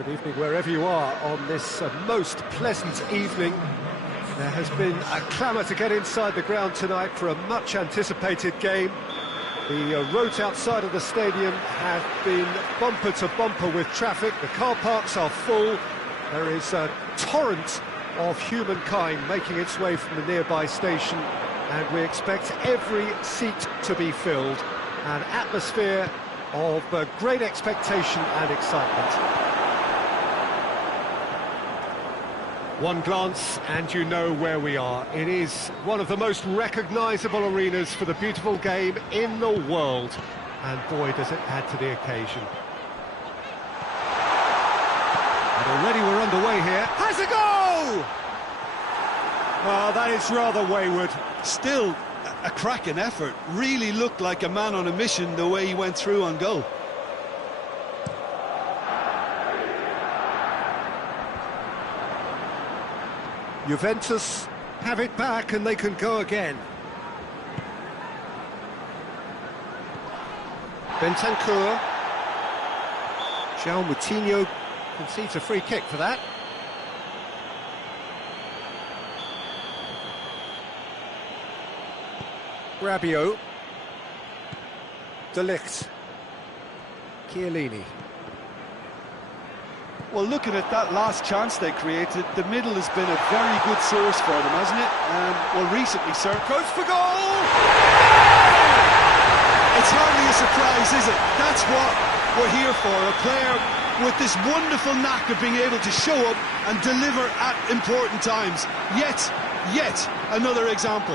Good evening wherever you are on this most pleasant evening. There has been a clamour to get inside the ground tonight for a much anticipated game. The roads outside of the stadium have been bumper to bumper with traffic. The car parks are full. There is a torrent of humankind making its way from the nearby station, and we expect every seat to be filled. An atmosphere of great expectation and excitement. One glance and you know where we are. It is one of the most recognisable arenas for the beautiful game in the world. And boy, does it add to the occasion. And already we're underway here. Has a goal! Well, that is rather wayward. Still a cracking effort. Really looked like a man on a mission the way he went through on goal. Juventus have it back and they can go again. Bentancur. João Moutinho concedes a free kick for that. Rabiot. De Ligt. Chiellini. Well, looking at that last chance they created, the middle has been a very good source for them, hasn't it? Well, recently, sir. Goes for goal! It's hardly a surprise, is it? That's what we're here for, a player with this wonderful knack of being able to show up and deliver at important times. Yet another example.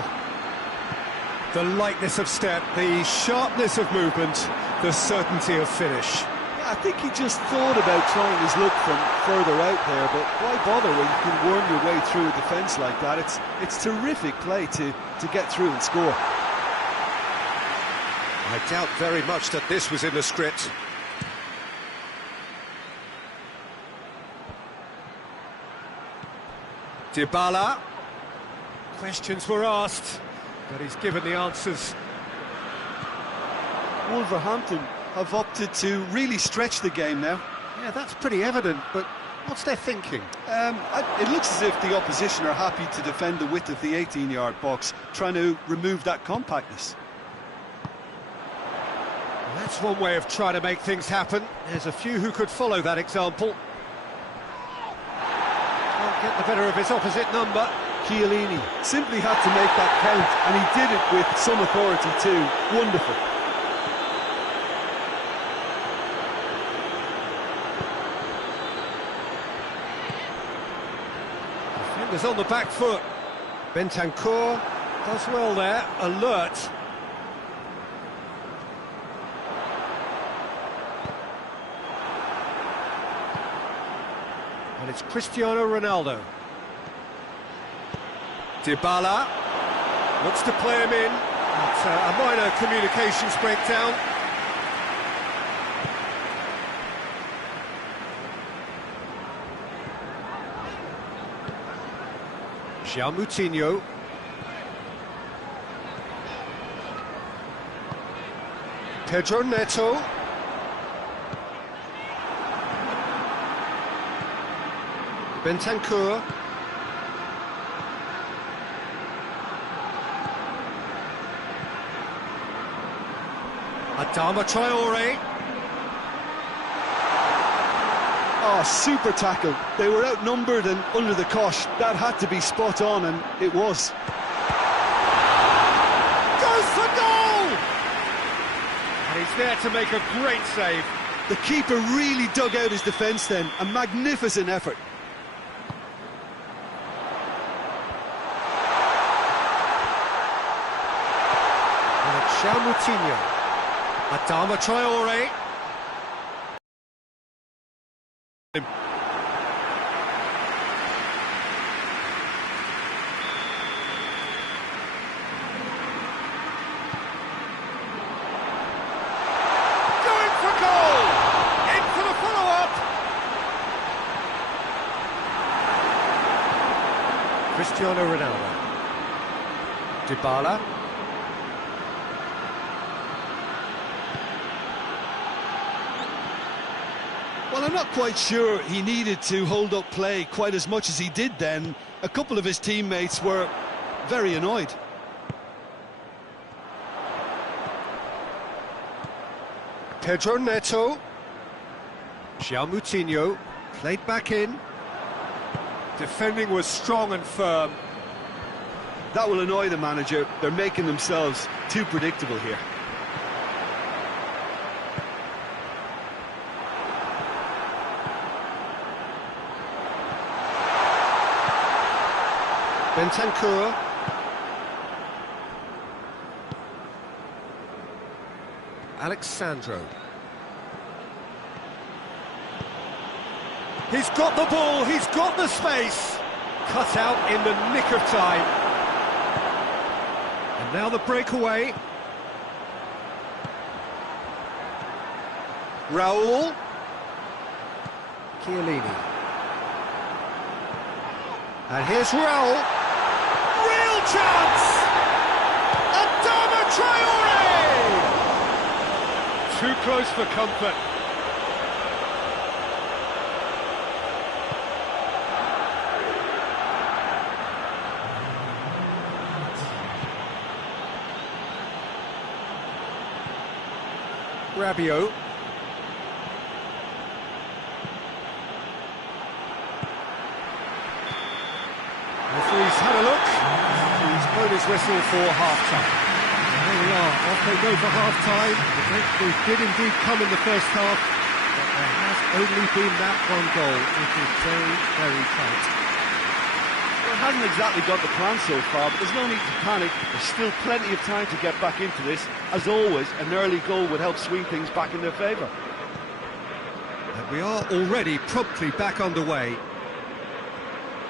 The lightness of step, the sharpness of movement, the certainty of finish. I think he just thought about trying his luck from further out there, but why bother when you can worm your way through a defence like that? It's terrific play to get through and score. I doubt very much that this was in the script. Dybala. Questions were asked, but he's given the answers. Wolverhampton have opted to really stretch the game now. Yeah, that's pretty evident, but what's their thinking? It looks as if the opposition are happy to defend the width of the 18-yard box, trying to remove that compactness. Well, that's one way of trying to make things happen. There's a few who could follow that example. Can't get the better of his opposite number. Chiellini simply had to make that count, and he did it with some authority too. Wonderful. Defenders on the back foot. Bentancur does well there, alert. And it's Cristiano Ronaldo. Dybala looks to play him in. It's a minor communications breakdown. João Moutinho. Pedro Neto. Bentancur. Adama Traore. Oh, super tackle. They were outnumbered and under the cosh. That had to be spot on, and it was. Goes for goal! And he's there to make a great save. The keeper really dug out his defence then. A magnificent effort. And it's João Moutinho. Adama Traore. Cristiano Ronaldo. Dybala. Well, I'm not quite sure he needed to hold up play quite as much as he did then. A couple of his teammates were very annoyed. Pedro Neto. João Moutinho played back in. Defending was strong and firm. That will annoy the manager. They're making themselves too predictable here. Bentancur. Alexandro. He's got the ball, he's got the space. Cut out in the nick of time. And now the breakaway. Raul. Chiellini. And here's Raul. Real chance! Adama Traore! Too close for comfort. Rabiot. Referee's had a look. He's blown his whistle for half-time. There we are, off they go for half-time. The breakthrough did indeed come in the first half, but there has only been that one goal. It is very, very tight. Well, it hasn't exactly got the plan so far, but there's no need to panic. There's still plenty of time to get back into this. As always, an early goal would help swing things back in their favour. And we are already promptly back underway.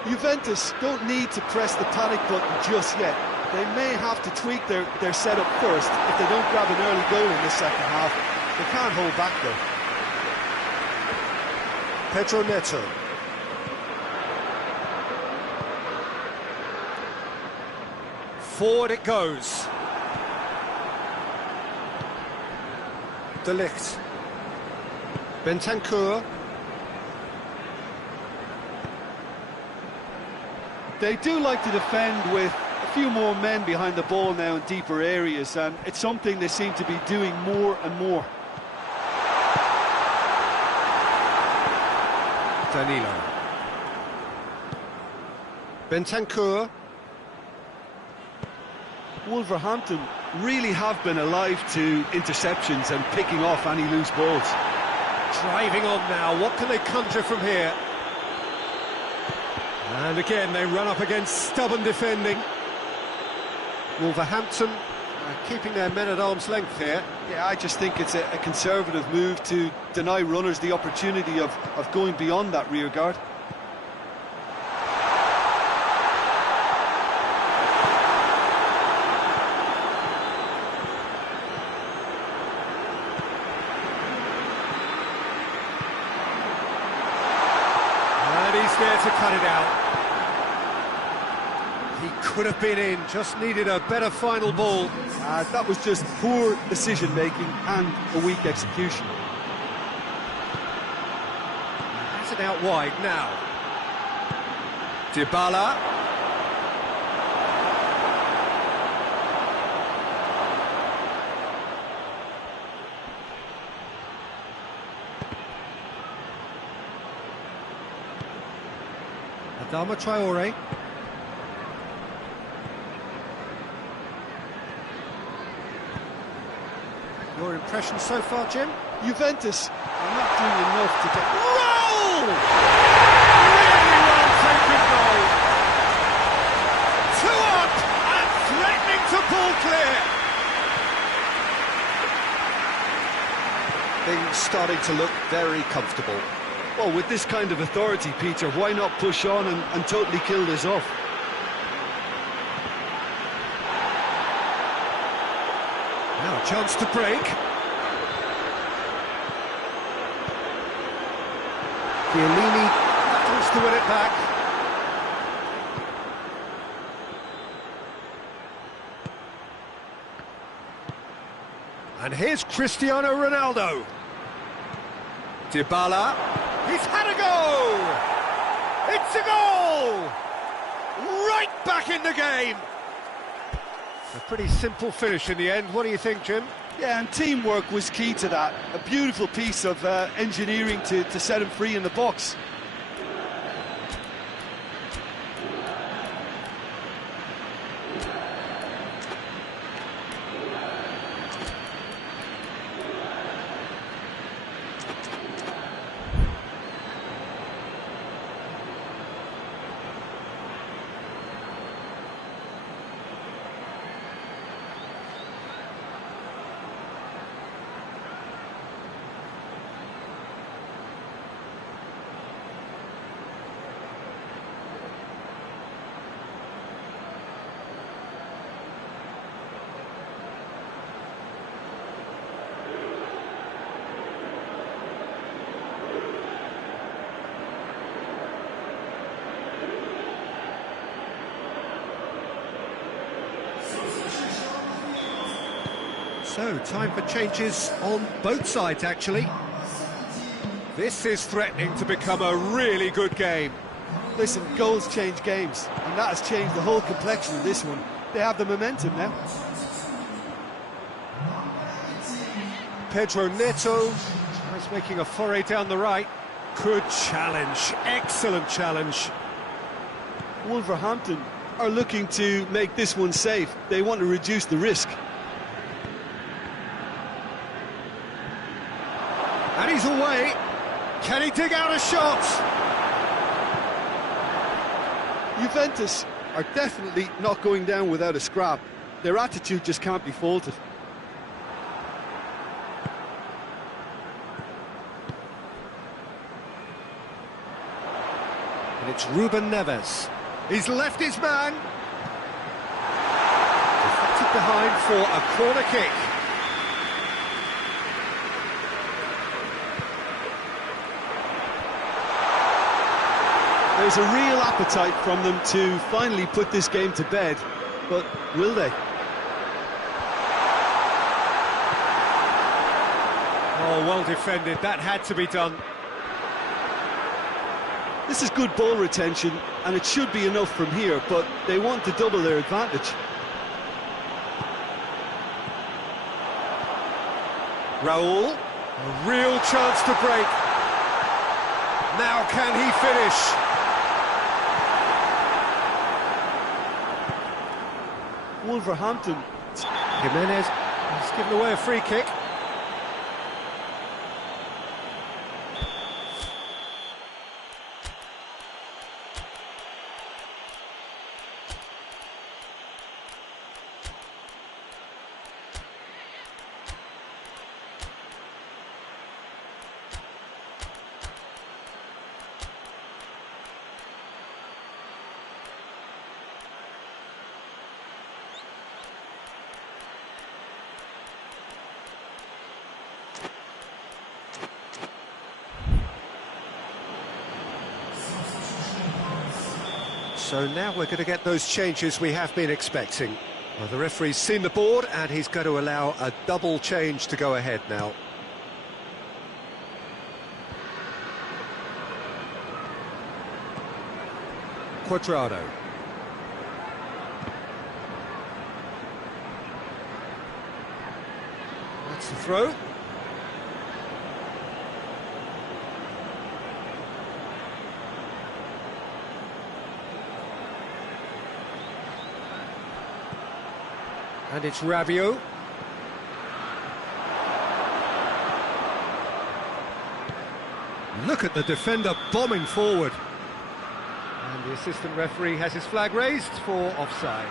Juventus don't need to press the panic button just yet. They may have to tweak their setup first if they don't grab an early goal in the second half. They can't hold back though. Pedro Neto. Forward it goes. De Ligt. Bentancur. They do like to defend with a few more men behind the ball now in deeper areas, and it's something they seem to be doing more and more. Danilo. Bentancur. Wolverhampton really have been alive to interceptions and picking off any loose balls. Driving on now, what can they conjure from here? And again, they run up against stubborn defending. Wolverhampton keeping their men at arm's length here. Yeah, I just think it's a conservative move to deny runners the opportunity of going beyond that rear guard. There to cut it out. He could have been in, just needed a better final ball. That was just poor decision-making and a weak execution. Has it out wide now. Dybala. Adama Traore. Your impression so far, Jim? Juventus are not doing enough to get... Roll! Really well taken goal. 2 up and threatening to pull clear. Things starting to look very comfortable. Well, with this kind of authority, Peter, why not push on and totally kill this off? Now a chance to break. Chiellini battles to win it back. And here's Cristiano Ronaldo. Dybala. He's had a go! It's a goal! Right back in the game! A pretty simple finish in the end. What do you think, Jim? Yeah, and teamwork was key to that. A beautiful piece of engineering to set him free in the box. So, time for changes on both sides, actually. This is threatening to become a really good game. Listen, goals change games, and that has changed the whole complexion of this one. They have the momentum now. Pedro Neto is making a foray down the right. Good challenge, excellent challenge. Wolverhampton are looking to make this one safe. They want to reduce the risk. And he's away. Can he dig out a shot? Juventus are definitely not going down without a scrap. Their attitude just can't be faulted. And it's Ruben Neves. He's left his man. Deflected behind for a corner kick. There's a real appetite from them to finally put this game to bed, but will they? Oh, well defended, that had to be done. This is good ball retention, and it should be enough from here, but they want to double their advantage. Raul, a real chance to break. Now can he finish? Wolverhampton. Jimenez has given away a free kick. So now we're going to get those changes we have been expecting. Well, the referee's seen the board and he's going to allow a double change to go ahead now. Cuadrado. That's the throw. And it's Rabiot. Look at the defender bombing forward. And the assistant referee has his flag raised for offside.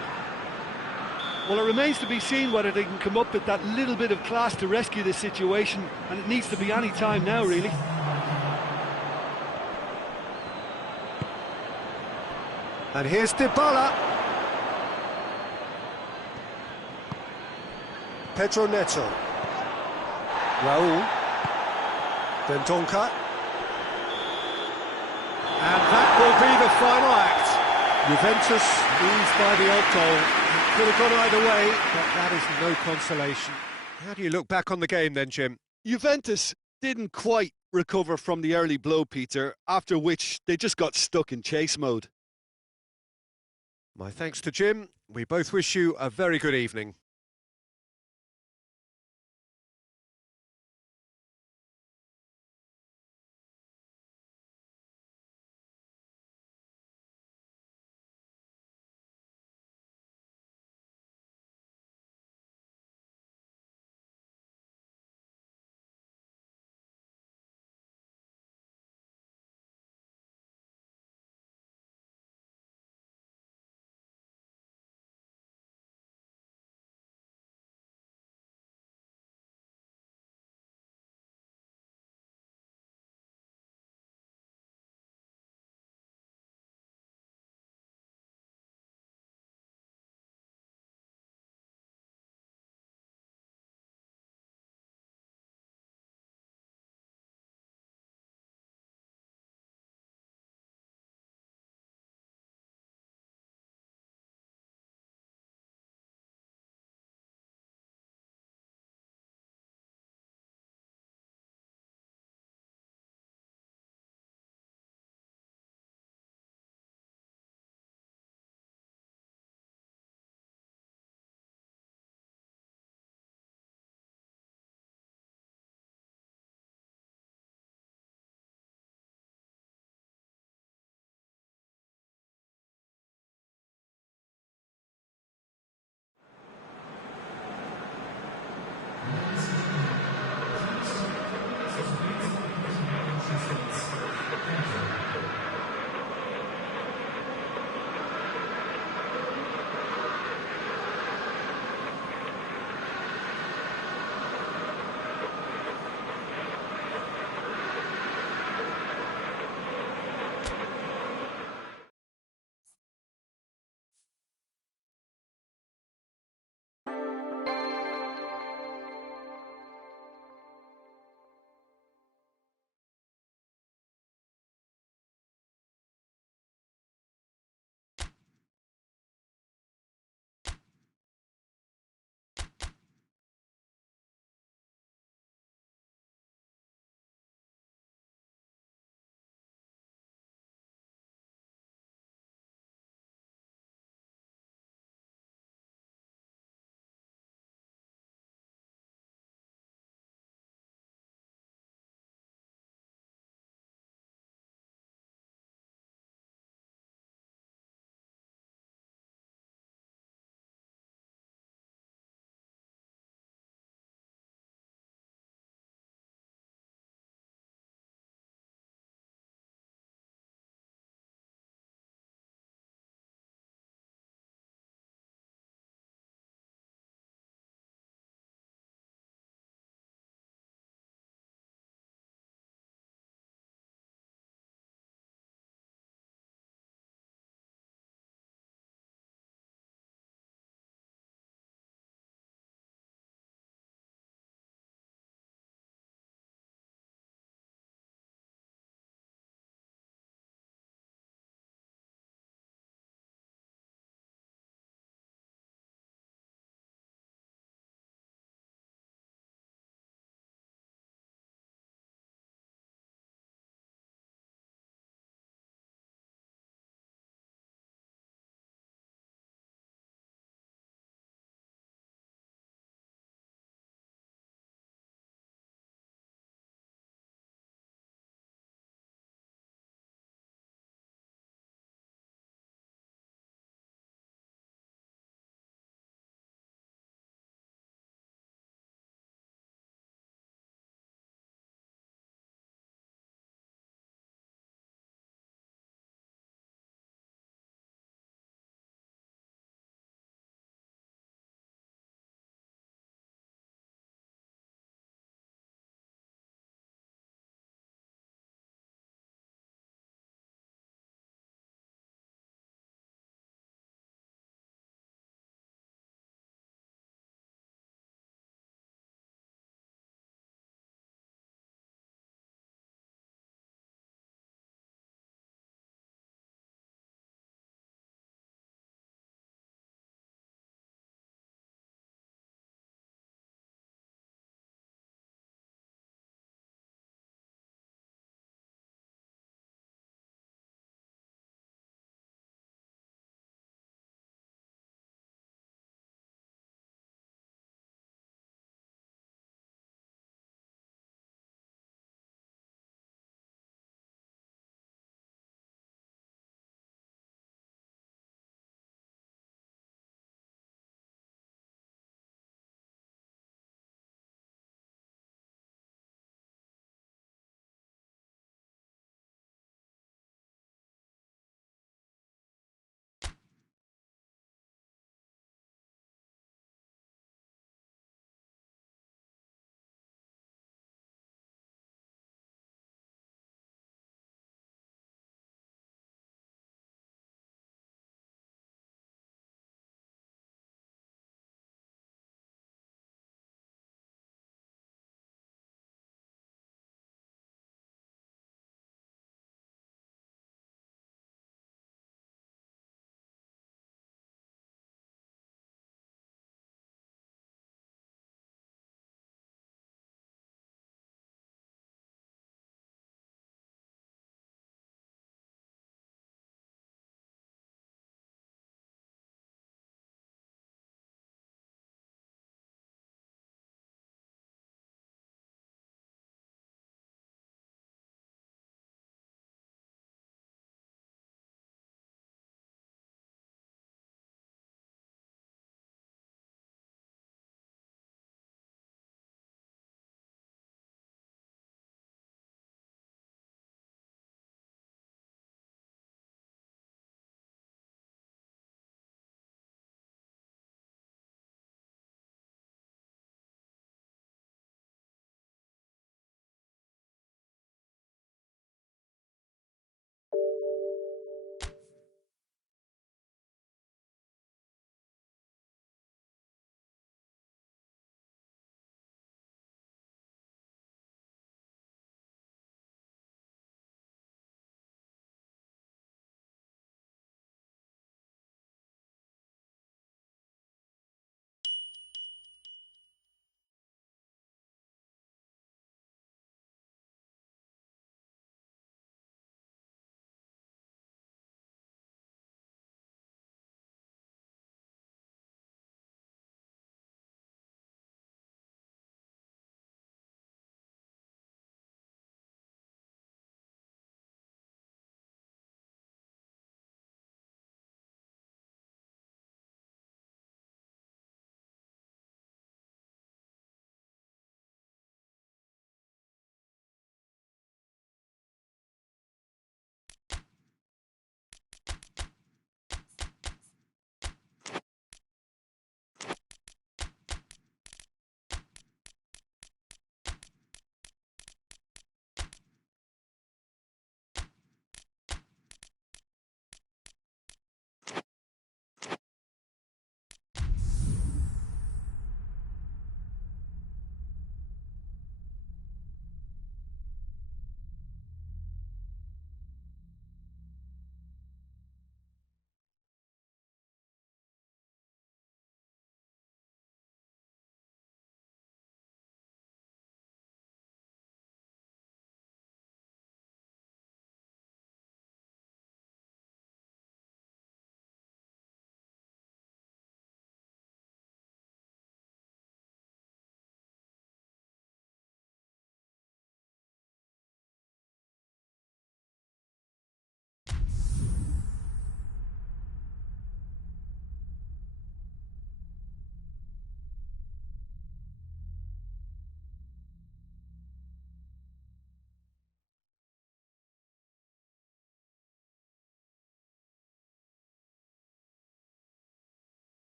Well, it remains to be seen whether they can come up with that little bit of class to rescue this situation, and it needs to be any time now, really. And here's Dybala. Pedro Neto. Raul. Dendoncker. And that will be the final act. Juventus lose by the odd goal. It could have gone either way, but that is no consolation. How do you look back on the game then, Jim? Juventus didn't quite recover from the early blow, Peter, after which they just got stuck in chase mode. My thanks to Jim. We both wish you a very good evening.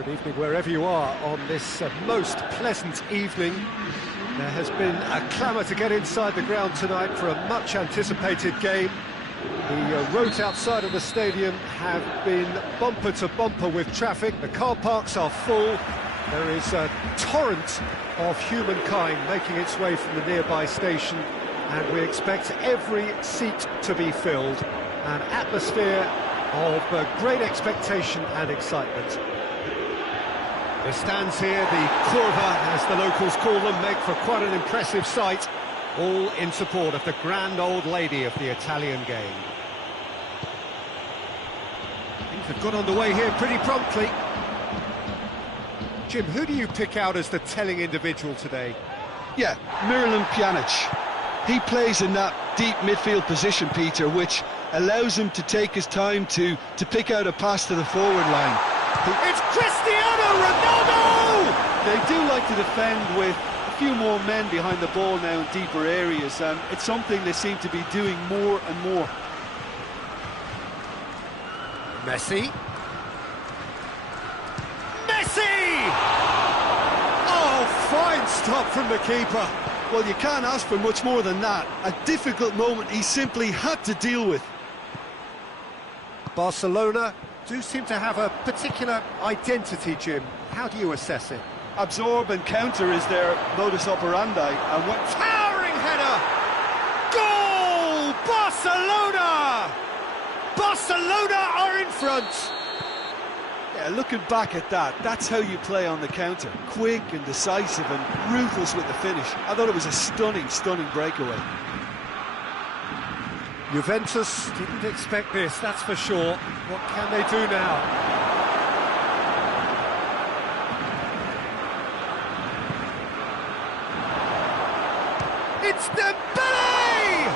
Good evening wherever you are on this most pleasant evening. There has been a clamour to get inside the ground tonight for a much anticipated game. The roads outside of the stadium have been bumper to bumper with traffic. The car parks are full. There is a torrent of humankind making its way from the nearby station, and we expect every seat to be filled. An atmosphere of great expectation and excitement. The stands here, the curva, as the locals call them, make for quite an impressive sight, all in support of the grand old lady of the Italian game. Things have got underway here pretty promptly. Jim, who do you pick out as the telling individual today? Yeah, Miralem Pjanic. He plays in that deep midfield position, Peter, which allows him to take his time to pick out a pass to the forward line. It's Cristiano Ronaldo! They do like to defend with a few more men behind the ball now in deeper areas, and it's something they seem to be doing more and more. Messi. Oh, fine stop from the keeper. Well, you can't ask for much more than that. A difficult moment he simply had to deal with. Barcelona do seem to have a particular identity, Jim. How do you assess it? Absorb and counter is their modus operandi. And what towering header! Goal! Barcelona! Barcelona are in front! Yeah, looking back at that, that's how you play on the counter. Quick and decisive and ruthless with the finish. I thought it was a stunning, stunning breakaway. Juventus didn't expect this, that's for sure. What can they do now? It's Dembele!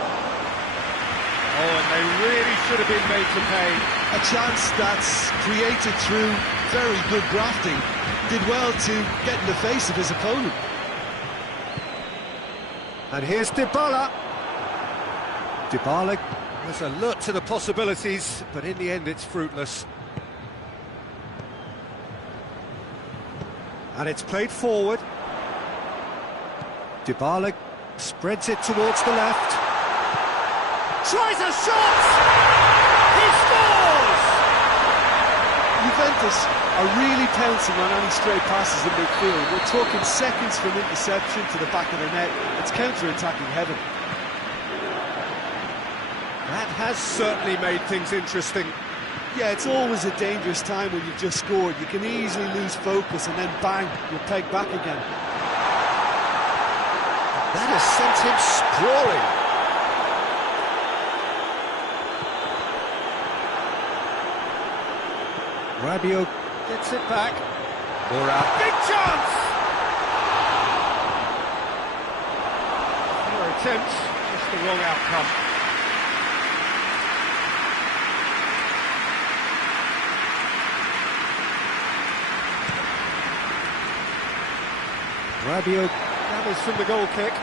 Oh, and they really should have been made to pay. A chance that's created through very good grafting. Did well to get in the face of his opponent. And here's Dybala. Dybala was alert to the possibilities, but in the end it's fruitless. And it's played forward. Dybala spreads it towards the left. Tries a shot! He scores! Juventus are really pouncing on any stray passes in midfield. We're talking seconds from interception to the back of the net. It's counter-attacking heaven. That has certainly made things interesting. Yeah, it's always a dangerous time when you've just scored. You can easily lose focus and then bang, you're pegged back again. That has sent him sprawling. Rabiot gets it back. Moura. Big chance! Your attempt, just the wrong outcome. Rabiot gathers from the goal kick,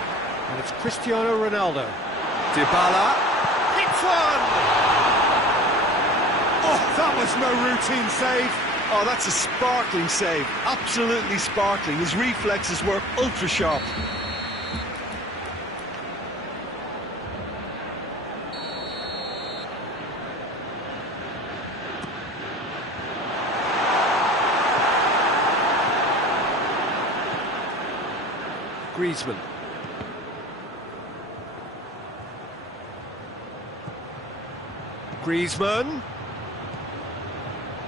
and it's Cristiano Ronaldo. Dybala hits one! Oh, that was no routine save. Oh, that's a sparkling save. Absolutely sparkling. His reflexes were ultra sharp. Griezmann. Griezmann.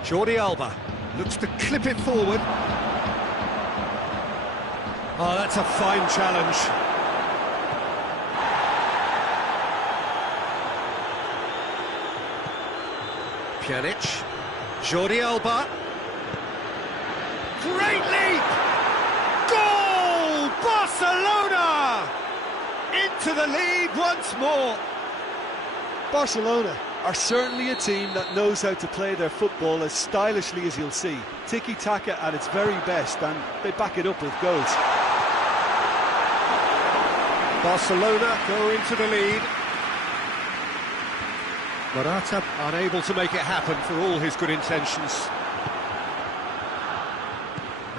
Jordi Alba looks to clip it forward. Oh, that's a fine challenge. Pjanic. Jordi Alba. Great leap! Goal! Barcelona! Into the lead once more. Barcelona are certainly a team that knows how to play their football as stylishly as you'll see. Tiki-taka at its very best, and they back it up with goals. Barcelona go into the lead. Morata unable to make it happen for all his good intentions.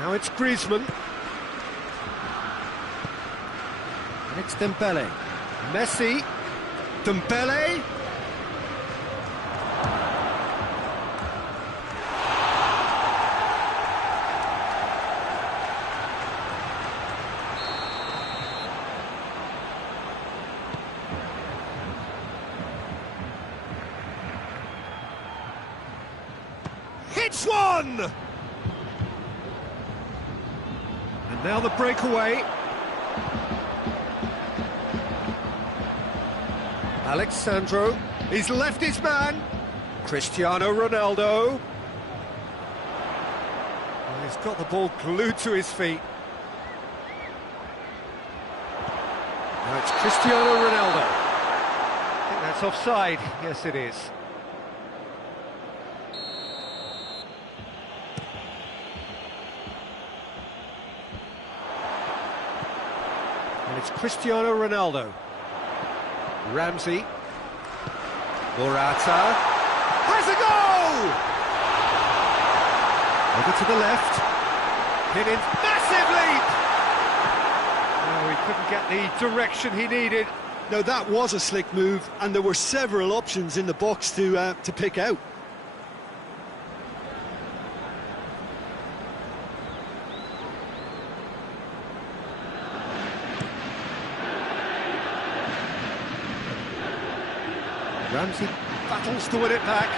Now it's Griezmann. And it's Dembele. Messi. Dembele. Hits one! And now the breakaway. Alex Sandro, he's left his man. Cristiano Ronaldo. Well, he's got the ball glued to his feet. Now it's Cristiano Ronaldo. I think that's offside. Yes, it is. And it's Cristiano Ronaldo. Ramsey. Morata. Has a goal! Over to the left. Hitting massive leap! Oh, he couldn't get the direction he needed. Now that was a slick move, and there were several options in the box to pick out. Ramsey battles to win it back.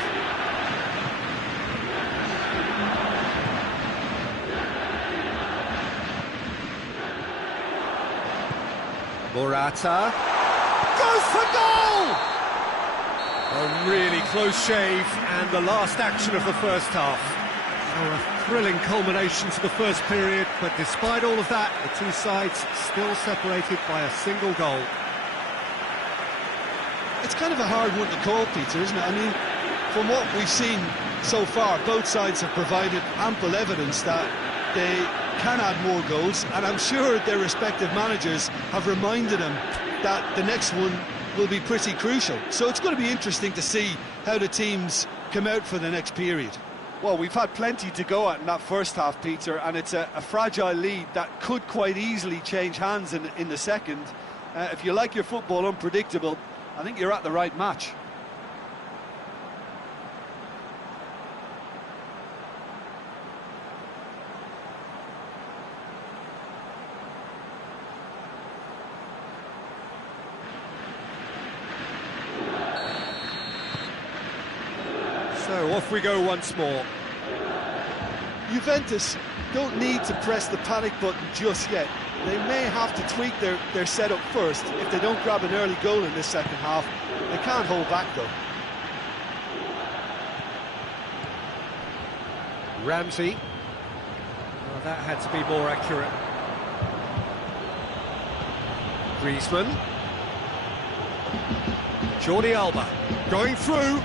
Morata goes for goal! A really close shave, and the last action of the first half. Oh, a thrilling culmination to the first period, but despite all of that, the two sides still separated by a single goal. It's kind of a hard one to call, Peter, isn't it? I mean, from what we've seen so far, both sides have provided ample evidence that they can add more goals, and I'm sure their respective managers have reminded them that the next one will be pretty crucial. So it's going to be interesting to see how the teams come out for the next period. Well, we've had plenty to go at in that first half, Peter, and it's a fragile lead that could quite easily change hands in the second. If you like your football unpredictable, I think you're at the right match. So off we go once more. Juventus don't need to press the panic button just yet. They may have to tweak their setup first if they don't grab an early goal in this second half. They can't hold back, though. Ramsey. Well, that had to be more accurate. Griezmann. Jordi Alba going through.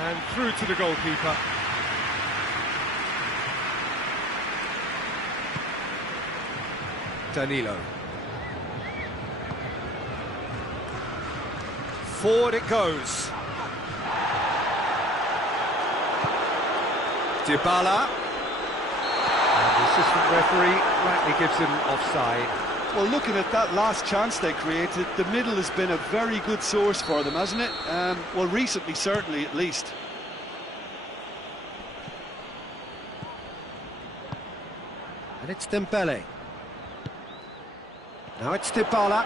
And through to the goalkeeper. Danilo. Forward it goes. Dybala. And the assistant referee rightly gives him offside. Well, looking at that last chance they created, the middle has been a very good source for them, hasn't it? Well, recently, certainly, at least. And it's Dembele. Now it's Dybala.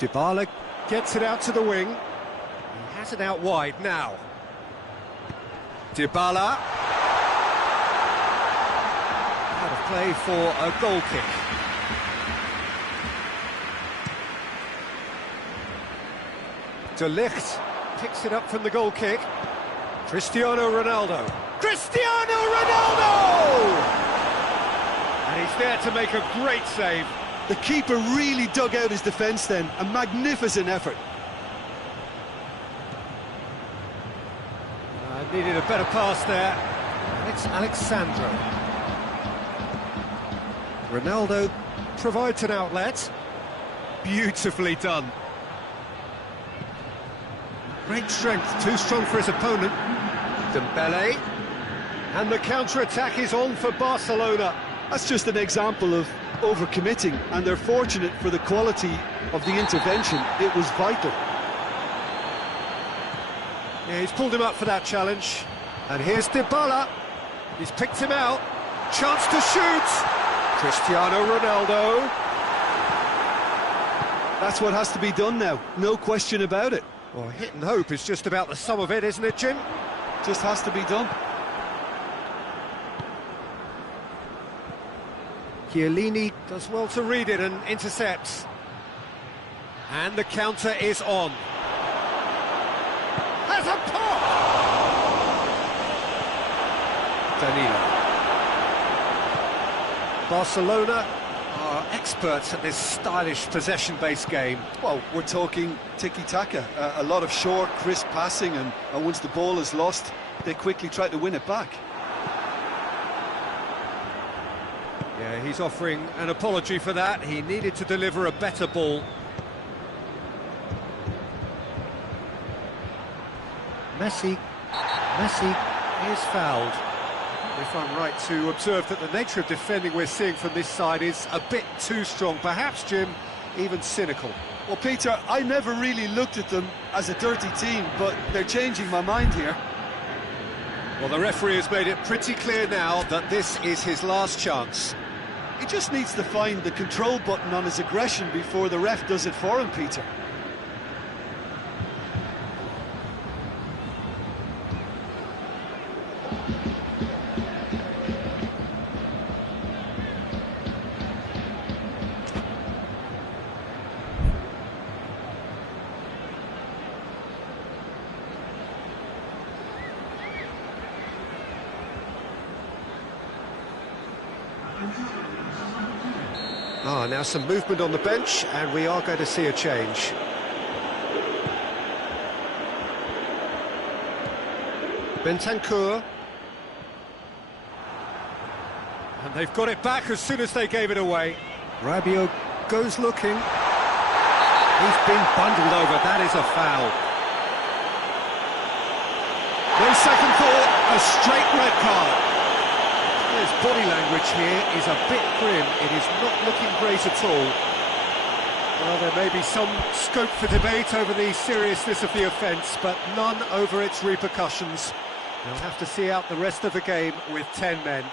Dybala gets it out to the wing. He has it out wide now. Dybala. Out of play for a goal kick. De Ligt picks it up from the goal kick. Cristiano Ronaldo. Cristiano Ronaldo! And he's there to make a great save. The keeper really dug out his defence then. A magnificent effort. Needed a better pass there. It's Alex Sandro. Ronaldo provides an outlet. Beautifully done. Great strength, too strong for his opponent. Dembele. And the counter-attack is on for Barcelona. That's just an example of overcommitting, and they're fortunate for the quality of the intervention. It was vital. Yeah, he's pulled him up for that challenge. And here's Dybala. He's picked him out. Chance to shoot. Cristiano Ronaldo. That's what has to be done now, no question about it. Well, hit and hope is just about the sum of it, isn't it, Jim? Just has to be done. Chiellini does well to read it and intercepts. And the counter is on. Has a pop! Danilo. Barcelona are experts at this stylish possession-based game. Well, we're talking tiki-taka, a lot of short, crisp passing, and once the ball is lost, they quickly try to win it back. Yeah, he's offering an apology for that. He needed to deliver a better ball. Messi is fouled. If I'm right to observe that the nature of defending we're seeing from this side is a bit too strong, perhaps, Jim, even cynical. Well, Peter, I never really looked at them as a dirty team, but they're changing my mind here. Well, the referee has made it pretty clear now that this is his last chance. He just needs to find the control button on his aggression before the ref does it for him, Peter. Now some movement on the bench, and we are going to see a change. Bentancur. And they've got it back as soon as they gave it away. Rabiot goes looking. He's been bundled over, that is a foul. No second thought, a straight red card. His body language here is a bit grim. It is not looking great at all. Well, there may be some scope for debate over the seriousness of the offence, but none over its repercussions. They'll have to see out the rest of the game with 10 men.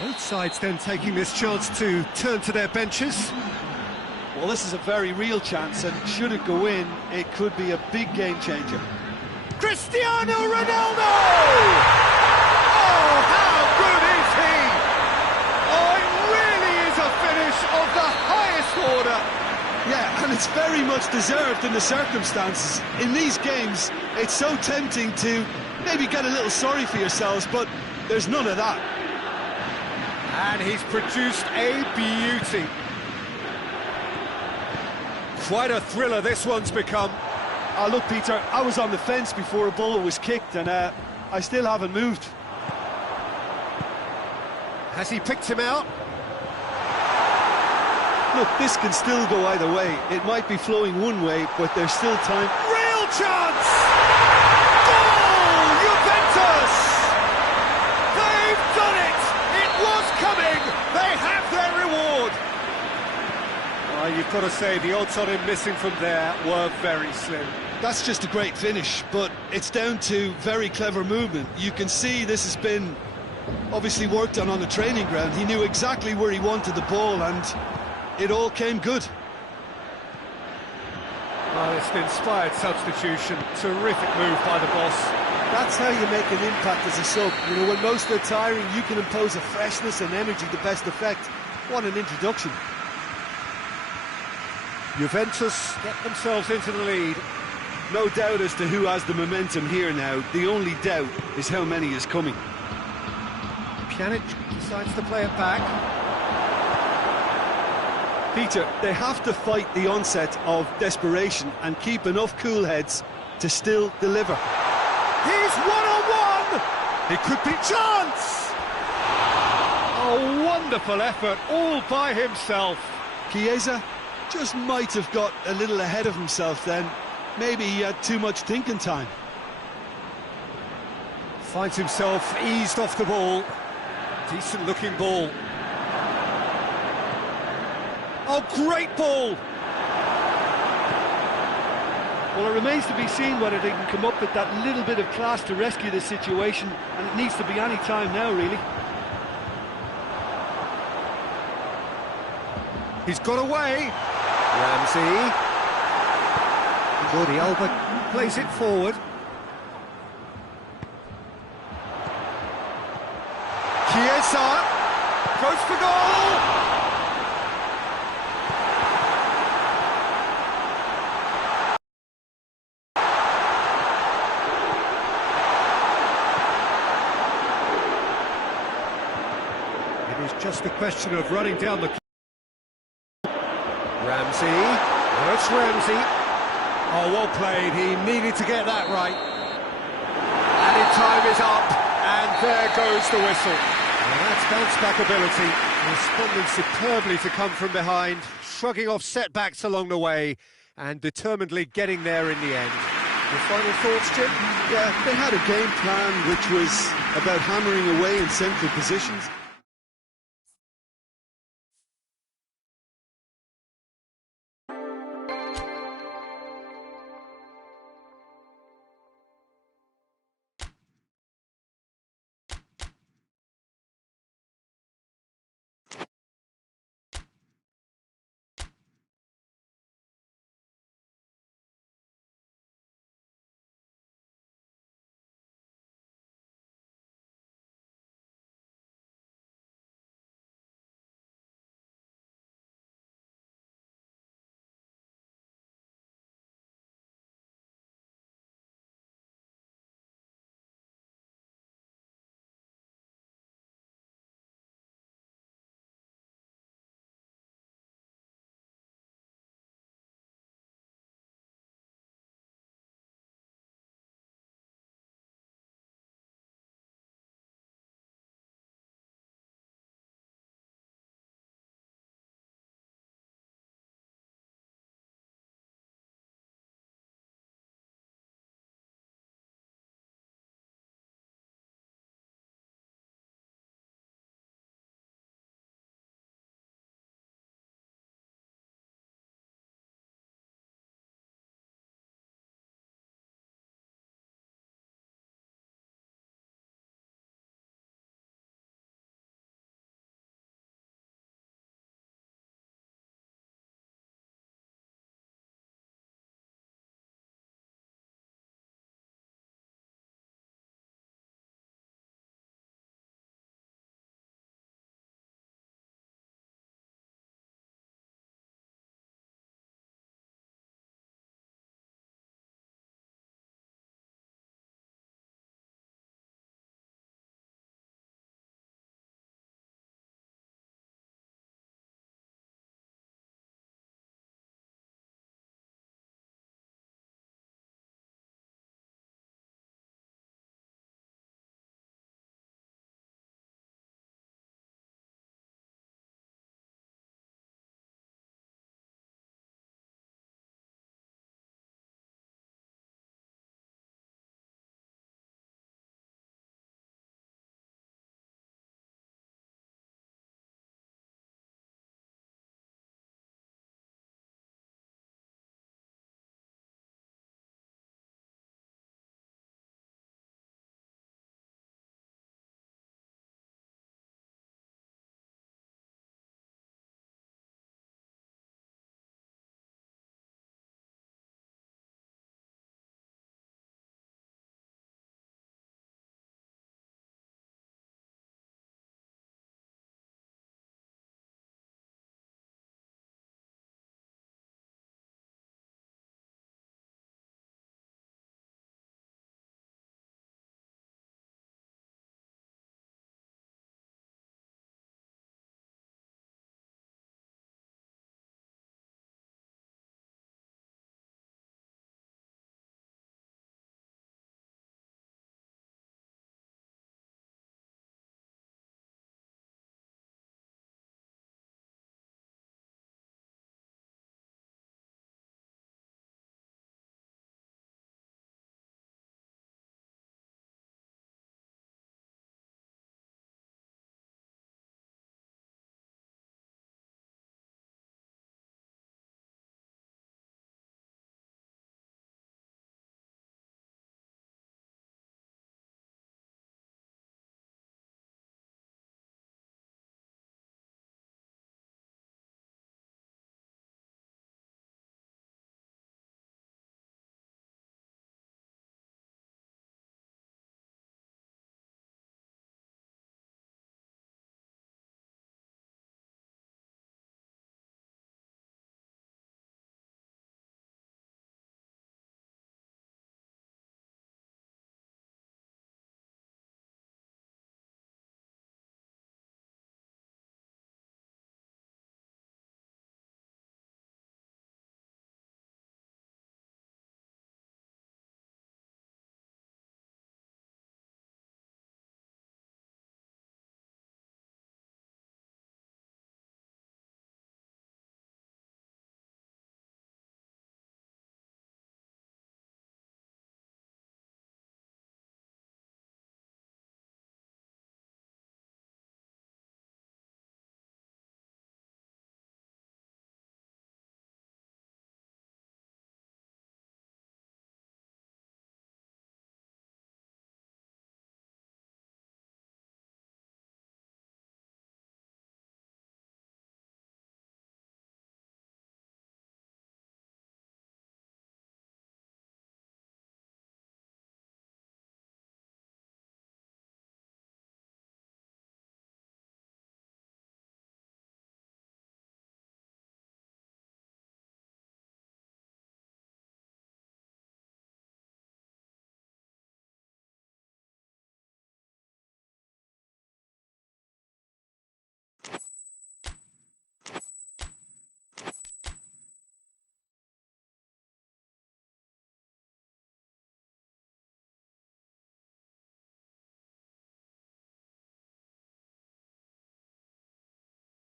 Both sides then taking this chance to turn to their benches. Well, this is a very real chance, and should it go in, it could be a big game changer. Cristiano Ronaldo! Oh, how good is he? Oh, it really is a finish of the highest order. Yeah, and it's very much deserved in the circumstances. In these games, it's so tempting to maybe get a little sorry for yourselves, but there's none of that. And he's produced a beauty. Quite a thriller this one's become. Look, Peter, I was on the fence before a ball was kicked, and I still haven't moved. Has he picked him out? Look, this can still go either way. It might be flowing one way, but there's still time. Real chance! Goal! Juventus! They've done it! It was coming! They have their reward! You've got to say, the odds on him missing from there were very slim. That's just a great finish, but it's down to very clever movement. You can see this has been obviously worked on the training ground. He knew exactly where he wanted the ball, and it all came good. Well, it's an inspired substitution. Terrific move by the boss. That's how you make an impact as a sub. You know, when most are tiring, you can impose a freshness and energy to best effect. What an introduction. Juventus get themselves into the lead. No doubt as to who has the momentum here now. The only doubt is how many is coming. Pjanic decides to play it back. Peter, they have to fight the onset of desperation and keep enough cool heads to still deliver. He's one-on-one! It could be chance! A wonderful effort, all by himself. Chiesa just might have got a little ahead of himself then. Maybe he had too much thinking time. Finds himself eased off the ball. Decent looking ball. Oh, great ball! Well, it remains to be seen whether they can come up with that little bit of class to rescue the situation, and it needs to be any time now, really. He's got away. Ramsey. Jordi Alba plays it forward. Chiesa goes for goal! It is just a question of running down the... Ramsey, that's Ramsey. Oh, well played, he needed to get that right. Added time is up, and there goes the whistle. And that's bounce-back ability, responding superbly to come from behind, shrugging off setbacks along the way, and determinedly getting there in the end. Your final thoughts, Jim? Yeah, they had a game plan which was about hammering away in central positions.